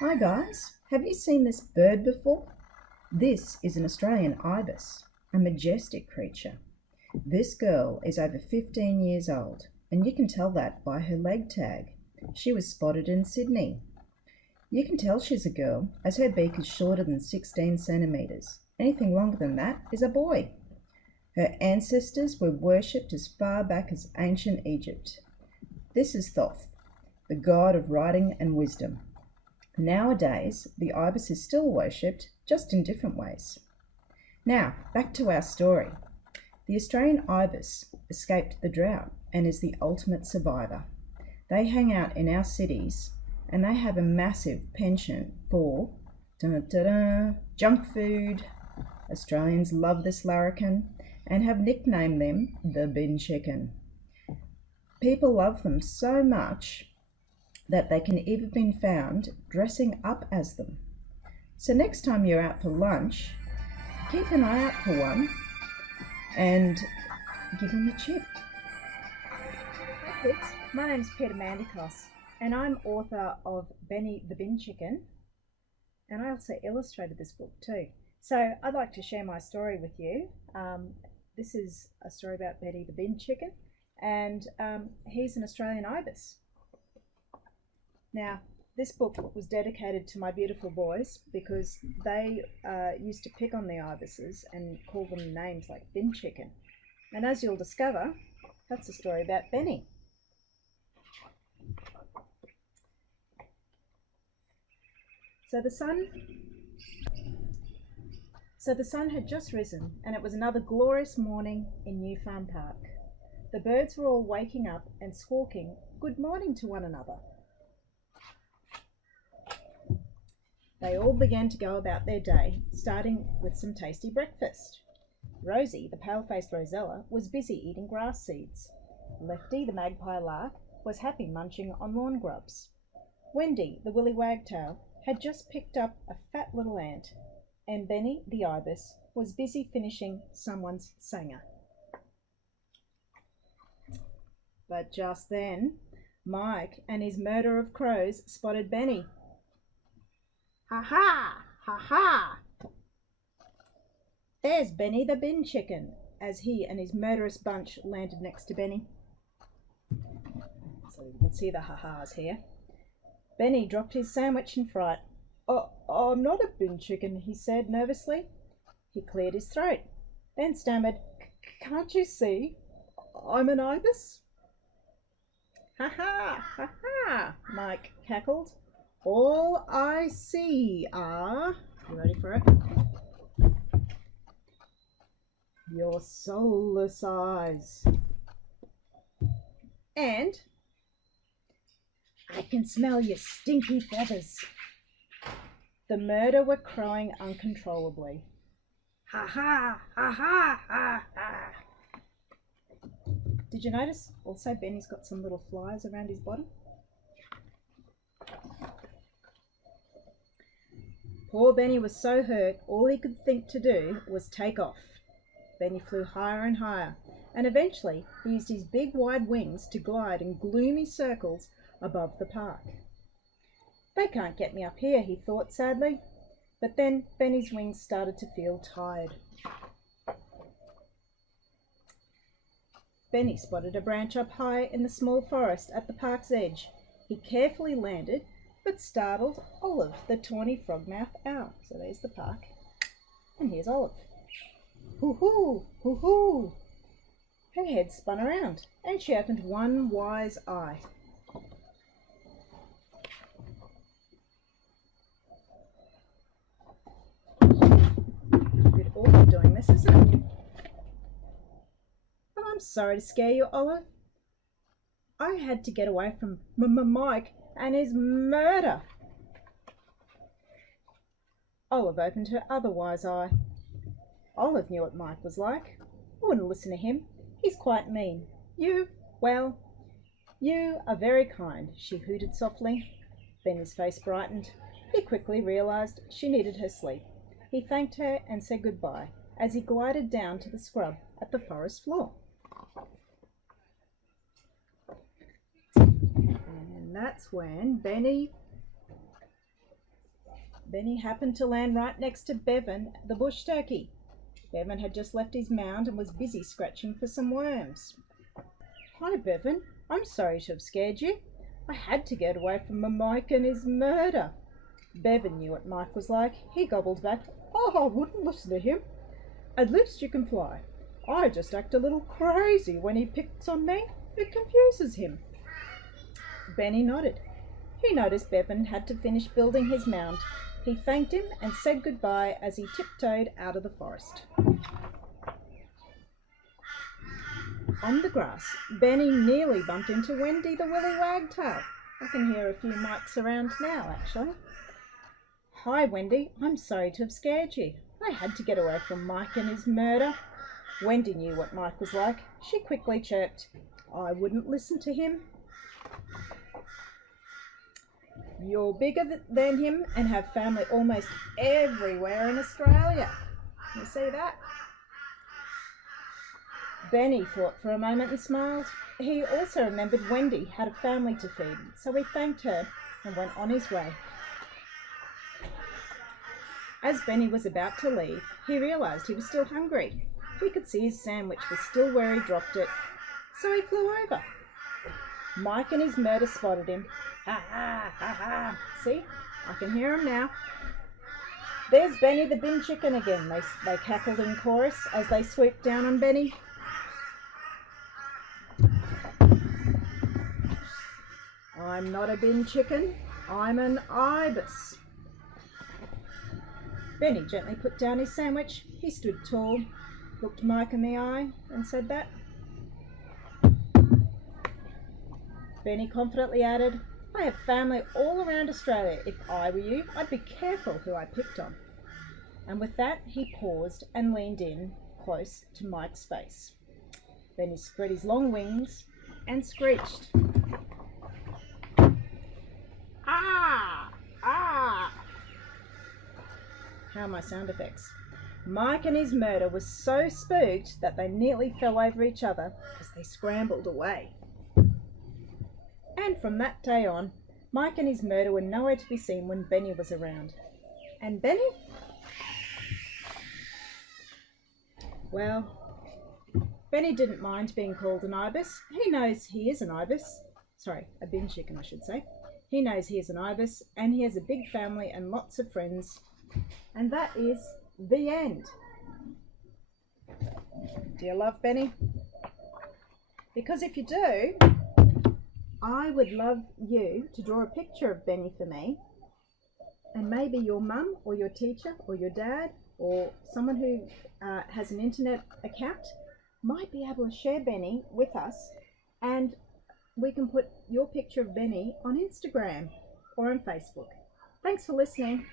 Hi guys, have you seen this bird before? This is an Australian ibis, a majestic creature. This girl is over 15 years old, and you can tell that by her leg tag. She was spotted in Sydney. You can tell she's a girl as her beak is shorter than 16 centimetres. Anything longer than that is a boy. Her ancestors were worshipped as far back as ancient Egypt. This is Thoth, the god of writing and wisdom. Nowadays, the ibis is still worshipped, just in different ways. Now, back to our story. The Australian ibis escaped the drought and is the ultimate survivor. They hang out in our cities and they have a massive penchant for junk food. Australians love this larrikin and have nicknamed them the Binchicken. People love them so much that they can even be found dressing up as them. So next time you're out for lunch, keep an eye out for one and give them a chip. Hi kids, my name's Peter Mandikos and I'm author of Benny the Binchicken, and I also illustrated this book too. So I'd like to share my story with you. This is a story about Benny the Binchicken, and he's an Australian ibis. Now, this book was dedicated to my beautiful boys because they used to pick on the ibises and call them names like Binchicken. And as you'll discover, that's a story about Benny. So the sun had just risen, and it was another glorious morning in New Farm Park. The birds were all waking up and squawking good morning to one another. They all began to go about their day, starting with some tasty breakfast. Rosie, the pale-faced Rosella, was busy eating grass seeds. Lefty, the magpie lark, was happy munching on lawn grubs. Wendy, the willy wagtail, had just picked up a fat little ant, and Benny, the ibis, was busy finishing someone's sanger. But just then, Mike and his murder of crows spotted Benny. Ha ha! Ha ha! There's Benny the Binchicken, as he and his murderous bunch landed next to Benny. So you can see the ha-has here. Benny dropped his sandwich in fright. I'm not a Binchicken, he said nervously. He cleared his throat, then stammered, Can't you see? I'm an ibis. Ha ha! Ha ha! Mike cackled. All I see are, you ready for it? Your soulless eyes. And I can smell your stinky feathers. The murder were crowing uncontrollably. Ha ha! Ha ha! Ha ha! Did you notice also Benny's got some little flies around his body? Poor Benny was so hurt, all he could think to do was take off. Benny flew higher and higher, and eventually he used his big wide wings to glide in gloomy circles above the park. They can't get me up here, he thought sadly. But then Benny's wings started to feel tired. Benny spotted a branch up high in the small forest at the park's edge. He carefully landed, but startled Olive, the tawny frogmouth owl. So there's the park, and here's Olive. Hoo-hoo, hoo-hoo. Her head spun around, and she opened one wise eye. You're all doing this, isn't it? Oh, I'm sorry to scare you, Olive. I had to get away from Mike and his murder. Olive opened her other wise eye. Olive knew what Mike was like. I wouldn't listen to him. He's quite mean. You are very kind, she hooted softly. Benny's face brightened. He quickly realised she needed her sleep. He thanked her and said goodbye as he glided down to the scrub at the forest floor. And that's when Benny Benny happened to land right next to Bevan, the bush turkey. Bevan had just left his mound and was busy scratching for some worms. "Hi, Bevan. I'm sorry to have scared you. I had to get away from Mike and his murder." Bevan knew what Mike was like. He gobbled back, "Oh, I wouldn't listen to him. At least you can fly. I just act a little crazy when he picks on me. It confuses him." Benny nodded. He noticed Bevan had to finish building his mound. He thanked him and said goodbye as he tiptoed out of the forest. On the grass, Benny nearly bumped into Wendy the Willy Wagtail. I can hear a few mics around now, actually. "Hi, Wendy. I'm sorry to have scared you. I had to get away from Mike and his murder." Wendy knew what Mike was like. She quickly chirped, "I wouldn't listen to him." "You're bigger than him and have family almost everywhere in Australia. You see that?" Benny thought for a moment and smiled. He also remembered Wendy had a family to feed, so he thanked her and went on his way. As Benny was about to leave, he realised he was still hungry. He could see his sandwich was still where he dropped it, so he flew over. Mike and his murder spotted him. "Ha ha, ha ha." See, I can hear him now. "There's Benny the Binchicken again," they cackled in chorus as they swooped down on Benny. "I'm not a Binchicken, I'm an Ibis." Benny gently put down his sandwich. He stood tall, looked Mike in the eye, and said that. Benny confidently added, "I have family all around Australia. If I were you, I'd be careful who I picked on." And with that, he paused and leaned in close to Mike's face. Benny spread his long wings and screeched. "Ah! Ah!" How are my sound effects? Mike and his murder was so spooked that they nearly fell over each other as they scrambled away. And from that day on, Mike and his murder were nowhere to be seen when Benny was around. And Benny? Well, Benny didn't mind being called an ibis. He knows he is an ibis. Sorry, a binchicken, I should say. He knows he is an ibis, and he has a big family and lots of friends. And that is the end. Do you love Benny? Because if you do, I would love you to draw a picture of Benny for me, and maybe your mum or your teacher or your dad or someone who has an internet account might be able to share Benny with us, and we can put your picture of Benny on Instagram or on Facebook. Thanks for listening.